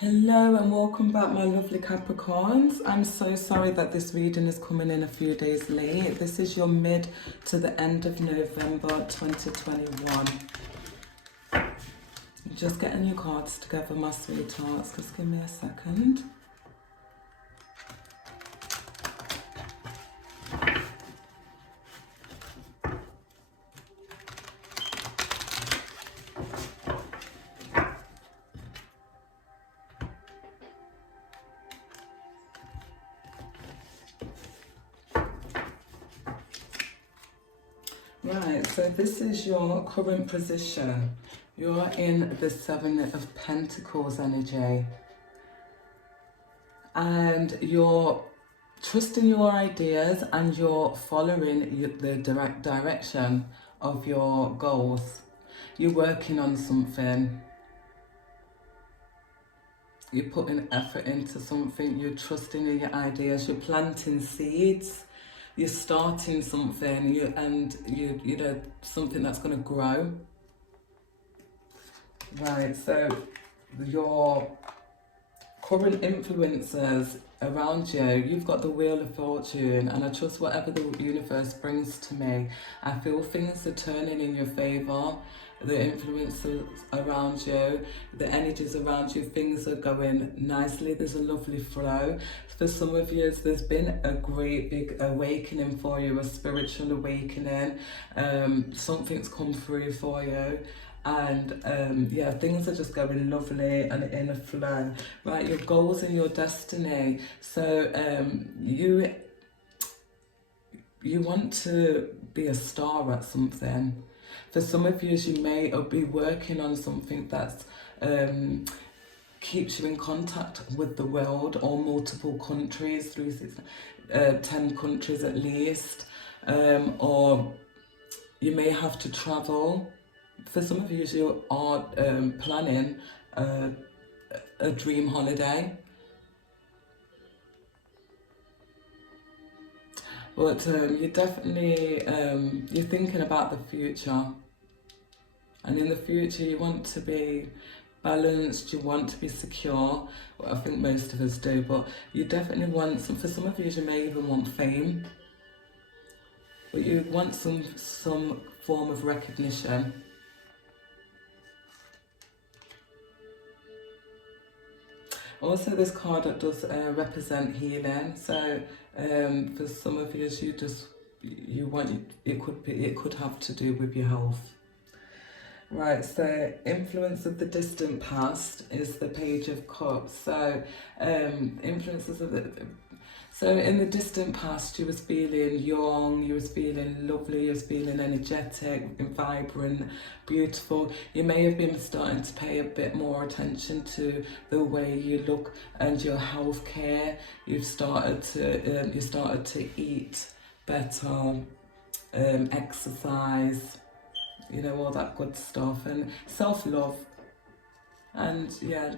Hello and welcome back, my lovely Capricorns. I'm so sorry that this reading is coming in a few days late. This is your mid to the end of November 2021. Just getting your cards together, my sweethearts. Just give me a second. Right, so this is your current position. You're in the Seven of Pentacles energy. And you're trusting your ideas and you're following the direct direction of your goals. You're working on something. You're putting effort into something. You're trusting in your ideas. You're planting seeds. You're starting something, you know, something that's going to grow. Right, so your current influences around you, you've got the Wheel of Fortune, and I trust whatever the universe brings to me. I feel things are turning in your favour. The influences around you, the energies around you, things are going nicely. There's a lovely flow. For some of you, there's been a great big awakening for you, a spiritual awakening. Something's come through for you. And yeah, things are just going lovely and in a flow. Right, your goals and your destiny. So you want to be a star at something. For some of you, you may be working on something that keeps you in contact with the world or multiple countries, 10 countries at least, or you may have to travel. For some of you, you are planning a dream holiday. But you're definitely, you're thinking about the future. And in the future, you want to be balanced, you want to be secure. Well, I think most of us do, but you definitely want some, for some of you, you may even want fame. But you want some form of recognition. Also, this card does represent healing. So for some of you, you want, it could have to do with your health. Right, so influence of the distant past is the Page of Cups. So influences of the, so in the distant past, you was feeling young, you was feeling lovely, you was feeling energetic, vibrant, beautiful. You may have been starting to pay a bit more attention to the way you look and your health care. You started to eat better, exercise, you know, all that good stuff, and self-love, and yeah.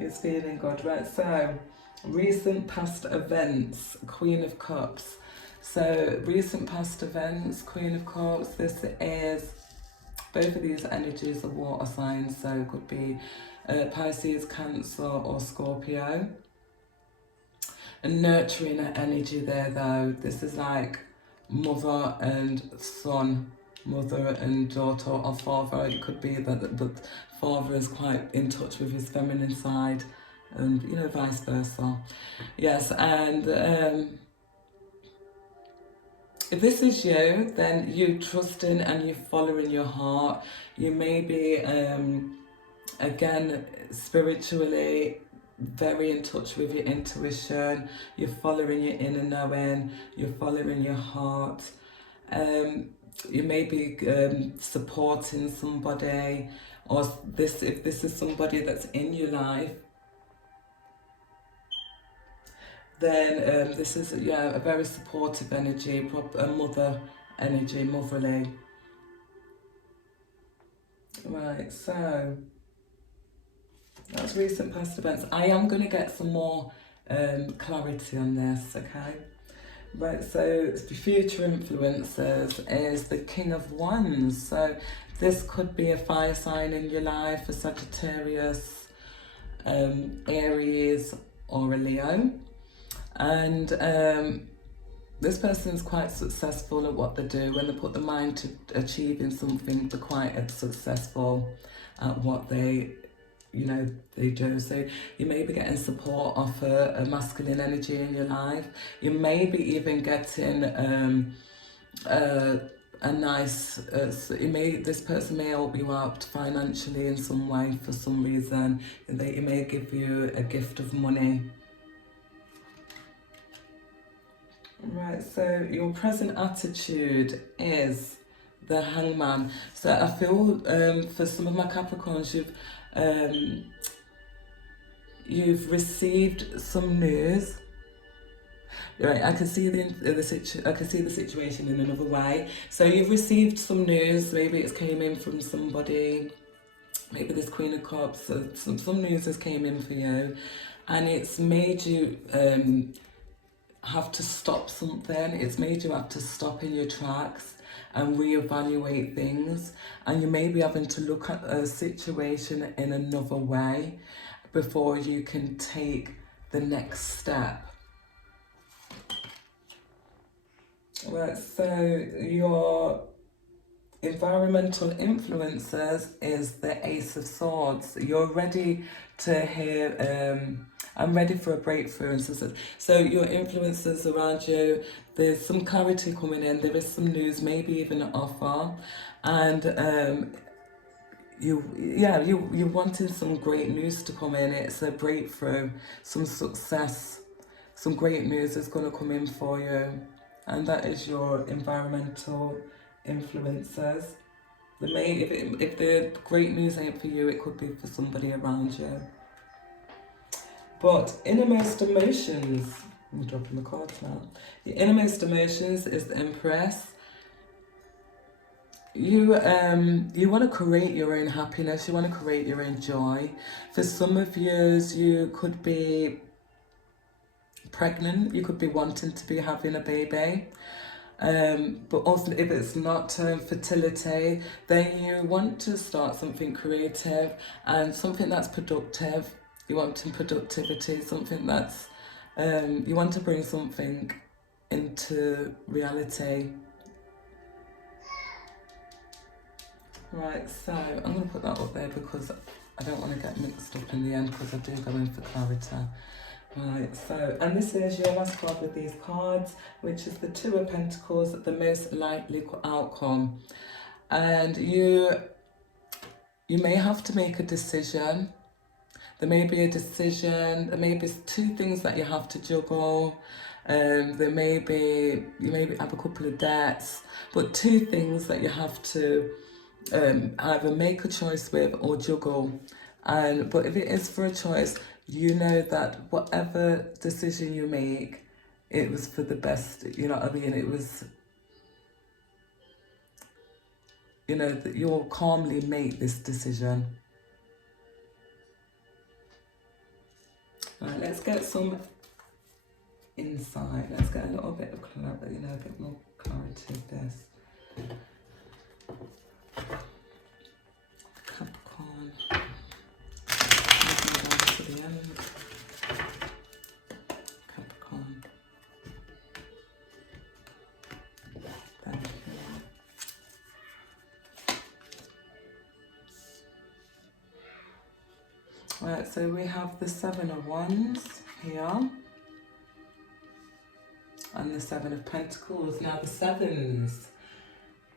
It's feeling good, right? So, recent past events, Queen of Cups. So, recent past events, Queen of Cups, this is, both of these energies are water signs, so it could be Pisces, Cancer or Scorpio. A nurturing energy there though. This is like mother and son, mother and daughter or father. It could be that the father is quite in touch with his feminine side, and you know, vice versa. Yes, and if this is you, then you're trusting and you're following your heart. You may be again spiritually very in touch with your intuition. You're following your inner knowing, you're following your heart. You may be supporting somebody, or if this is somebody that's in your life, then this is, yeah, a very supportive energy, a mother energy, motherly. Right, so that's recent past events. I am going to get some more clarity on this, okay? Right, so the future influences is the King of Wands. So this could be a fire sign in your life, a Sagittarius, Aries, or a Leo. And this person's quite successful at what they do. When they put the mind to achieving something, they're quite successful at what they do. So you may be getting support of a masculine energy in your life. You may be even getting a nice, this person may help you out financially in some way for some reason. They may give you a gift of money. Right, so your present attitude is the Hangman. So I feel for some of my Capricorns, you've received some news. Right, I can see I can see the situation in another way. So you've received some news. Maybe it's came in from somebody. Maybe this Queen of Cups. Some news has came in for you, and it's made you have to stop something. It's made you have to stop in your tracks and reevaluate things, and you may be having to look at a situation in another way before you can take the next step. Right, so your environmental influences is the Ace of Swords. You're ready to hear I'm ready for a breakthrough and so your influences around you, there's some clarity coming in, there is some news, maybe even an offer, and you're wanting some great news to come in. It's a breakthrough, some success, some great news is going to come in for you, and that is your environmental influences. If the great news ain't for you, it could be for somebody around you. But Innermost Emotions, I'm dropping the cards now. The Innermost Emotions is the Empress. You want to create your own happiness, you want to create your own joy. For some of you could be pregnant, you could be wanting to be having a baby. But also if it's not fertility, then you want to start something creative and something that's productive. You want some productivity, something that's, you want to bring something into reality. Right, so I'm going to put that up there because I don't want to get mixed up in the end because I do go in for clarity. Right, so, and this is your last card with these cards, which is the Two of Pentacles, the most likely outcome. And you may have to make a decision. There may be a decision, there may be two things that you have to juggle. You may have a couple of debts, but two things that you have to either make a choice with or juggle. But if it is for a choice, you know that whatever decision you make, it was for the best, you know what I mean? It was, you know, that you'll calmly make this decision. Right, let's get some insight. Let's get a little bit of clarity, you know, a bit more clarity of this. Capricorn. Moving down to the end. Capricorn. Thank you. Right, so we have the Seven of Wands here. And the Seven of Pentacles. Now the Sevens,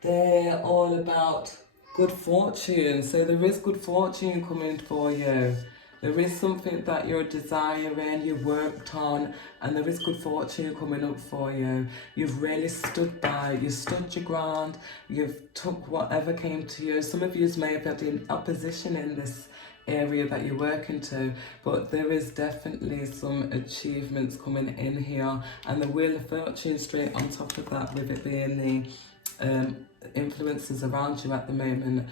they're all about good fortune. So there is good fortune coming for you. There is something that you're desiring, you worked on, and there is good fortune coming up for you. You've really stood by, you stood your ground, you've took whatever came to you. Some of you may have had opposition in this area that you're working to, but there is definitely some achievements coming in here, and the Wheel of Fortune straight on top of that, with it being the influences around you at the moment.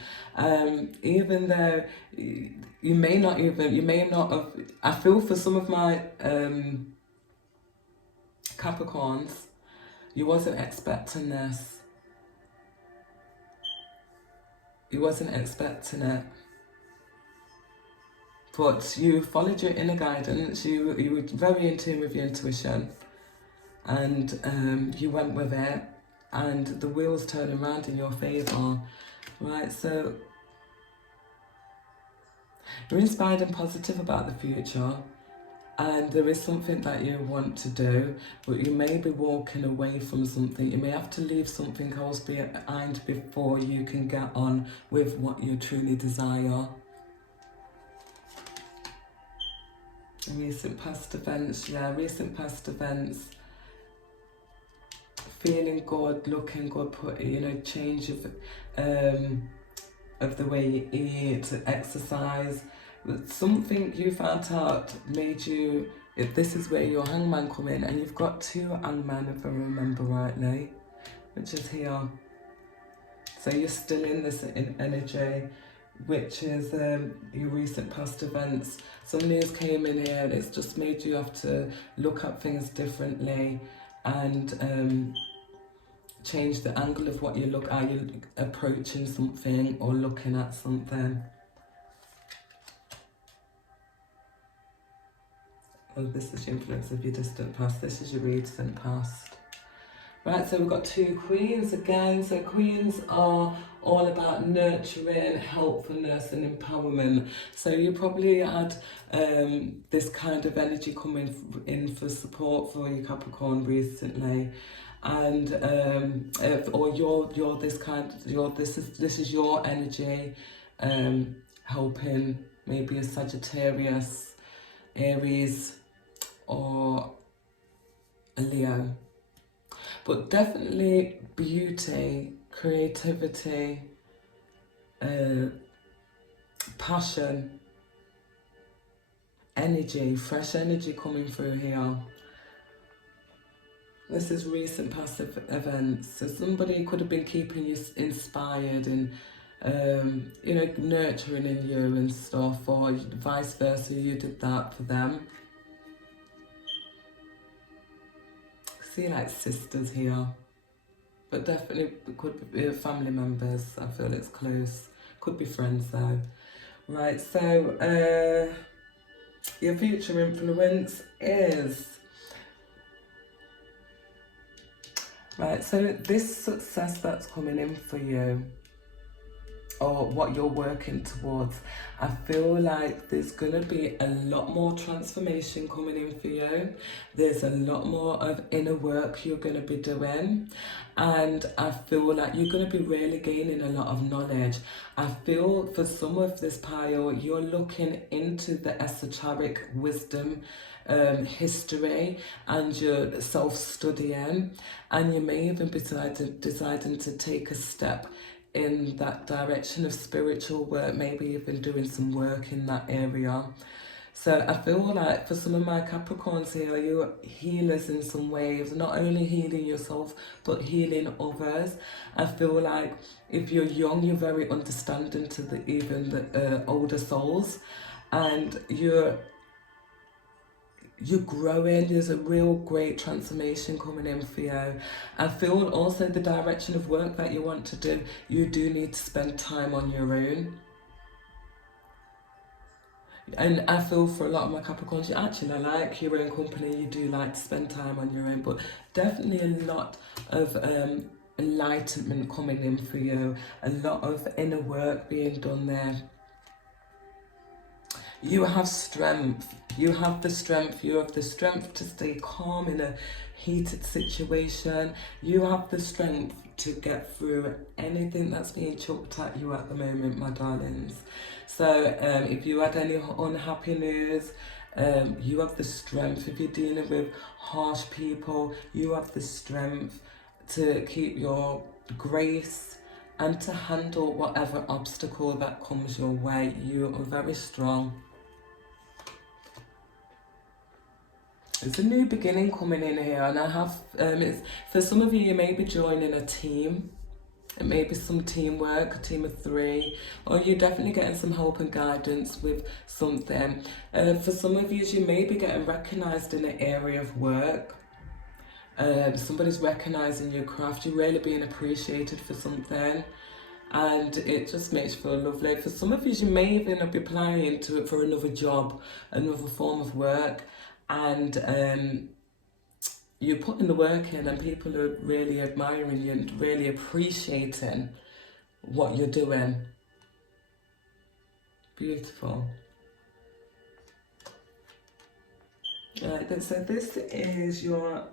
Even though you may not have, I feel for some of my Capricorns, You wasn't expecting this. You wasn't expecting it. But you followed your inner guidance. You were very in tune with your intuition. And you went with it. And the wheels turn around in your favour. Right, so you're inspired and positive about the future. And there is something that you want to do, but you may be walking away from something. You may have to leave something else behind before you can get on with what you truly desire. Recent past events, yeah, recent past events. Feeling good, looking good, change of the way you eat, exercise. Something you found out made you, if this is where your hangman come in, and you've got 2 hangman, if I remember rightly, which is here. So you're still in this energy, which is your recent past events. Some news came in here and it's just made you have to look at things differently and change the angle of what you look at. You're approaching something or looking at something. Oh, this is the influence of your distant past. This is your recent past. Right, so we've got 2 queens again. So queens are all about nurturing, helpfulness and empowerment. So you probably had this kind of energy coming in for support for your Capricorn recently. And or you're this kind, this is your energy helping maybe a Sagittarius, Aries, or a Leo. But definitely beauty, creativity, passion, energy, fresh energy coming through here. This is recent past events. So somebody could have been keeping you inspired and nurturing in you and stuff, or vice versa, you did that for them. See, like sisters here, but definitely could be family members. I feel it's close. Could be friends though. Right, so your future influence is right. So this success that's coming in for you, or what you're working towards, I feel like there's going to be a lot more transformation coming in for you. There's a lot more of inner work you're going to be doing. And I feel like you're going to be really gaining a lot of knowledge. I feel for some of this pile, you're looking into the esoteric wisdom history, and you're self-studying. And you may even be deciding to take a step in that direction of spiritual work. Maybe you've been doing some work in that area. So I feel like for some of my Capricorns here, you're healers in some ways, not only healing yourself, but healing others. I feel like if you're young, you're very understanding to the older souls, and you're growing. There's a real great transformation coming in for you. I feel also the direction of work that you want to do, you do need to spend time on your own. And I feel for a lot of my Capricorns, you actually like your own company, you do like to spend time on your own, but definitely a lot of enlightenment coming in for you, a lot of inner work being done there. You have strength. You have the strength. You have the strength to stay calm in a heated situation. You have the strength to get through anything that's being chucked at you at the moment, my darlings. So if you had any unhappy news, you have the strength. If you're dealing with harsh people, you have the strength to keep your grace and to handle whatever obstacle that comes your way. You are very strong. It's a new beginning coming in here, and I have, for some of you, you may be joining a team. It may be some teamwork, a team of 3, or you're definitely getting some help and guidance with something. For some of you, you may be getting recognised in an area of work. somebody's recognising your craft, you're really being appreciated for something, and it just makes you feel lovely. For some of you may even be applying to it for another job, another form of work, and you're putting the work in, and people are really admiring you and really appreciating what you're doing. Beautiful. Right, so this is your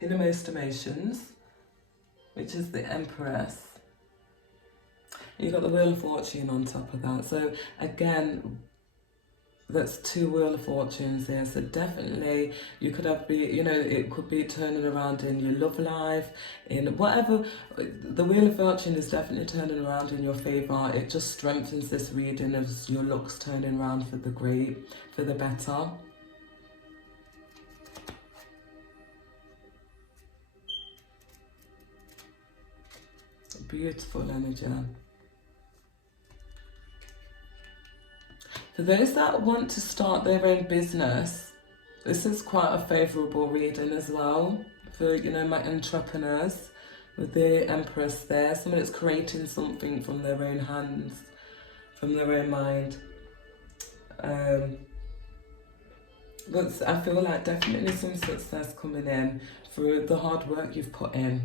Innermost Emotions, which is the Empress. You've got the Wheel of Fortune on top of that. So again, that's 2 Wheel of Fortunes here. So definitely you could have, it could be turning around in your love life, in whatever. The Wheel of Fortune is definitely turning around in your favour. It just strengthens this reading as your luck's turning around for the great, for the better. Beautiful energy. For those that want to start their own business, this is quite a favourable reading as well. For, my entrepreneurs, with the Empress there. Someone that's creating something from their own hands, from their own mind. But I feel like definitely some success coming in through the hard work you've put in.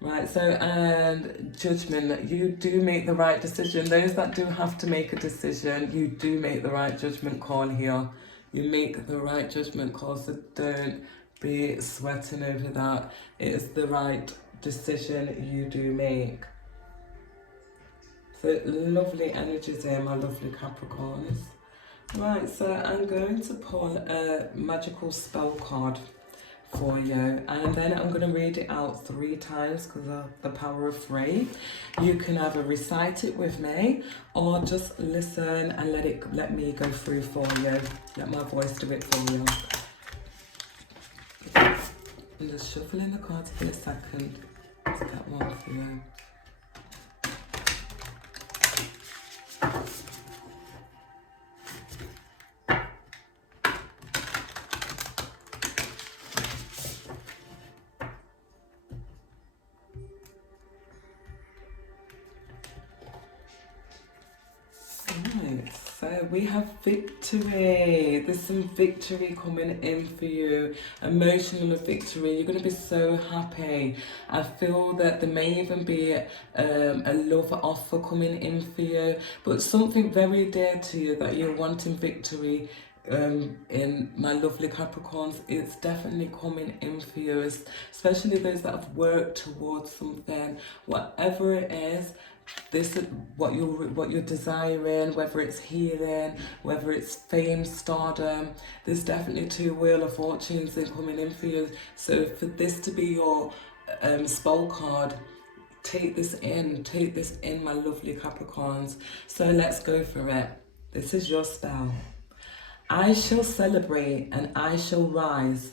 Right, so, and judgment, you do make the right decision. Those that do have to make a decision, you do make the right judgment call here. You make the right judgment call, so don't be sweating over that. It is the right decision you do make. So lovely energies here, my lovely Capricorns. Right, so I'm going to pull a magical spell card for you, and then I'm going to read it out 3 times because of the power of 3. You can either recite it with me or just listen and let me go through for you. Let my voice do it for you. I'm just shuffling the cards for a second to get one for you. So we have victory. There's some victory coming in for you. Emotional victory. You're going to be so happy. I feel that there may even be a love offer coming in for you, but something very dear to you that you're wanting victory in, my lovely Capricorns. It's definitely coming in for you, especially those that have worked towards something, whatever it is. This is what you're desiring, whether it's healing, whether it's fame, stardom. There's definitely 2 Wheel of Fortunes coming in for you. So for this to be your spell card, take this in, my lovely Capricorns. So let's go for it. This is your spell. I shall celebrate and I shall rise.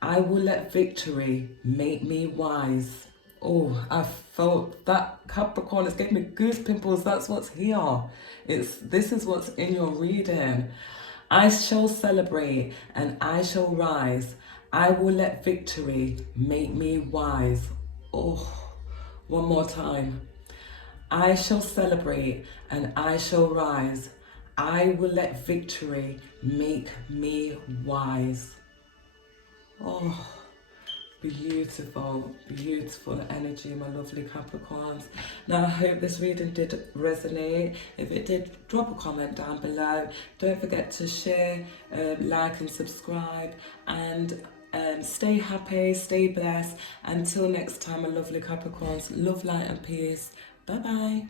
I will let victory make me wise. Oh, I felt that, Capricorn. It's giving me goose pimples. That's what's here. This is what's in your reading. I shall celebrate and I shall rise. I will let victory make me wise. Oh, one more time. I shall celebrate and I shall rise. I will let victory make me wise. Oh, beautiful, beautiful energy, my lovely Capricorns. Now, I hope this reading did resonate. If it did, drop a comment down below. Don't forget to share, like and subscribe, and stay happy, stay blessed. Until next time, my lovely Capricorns, love, light and peace. Bye-bye.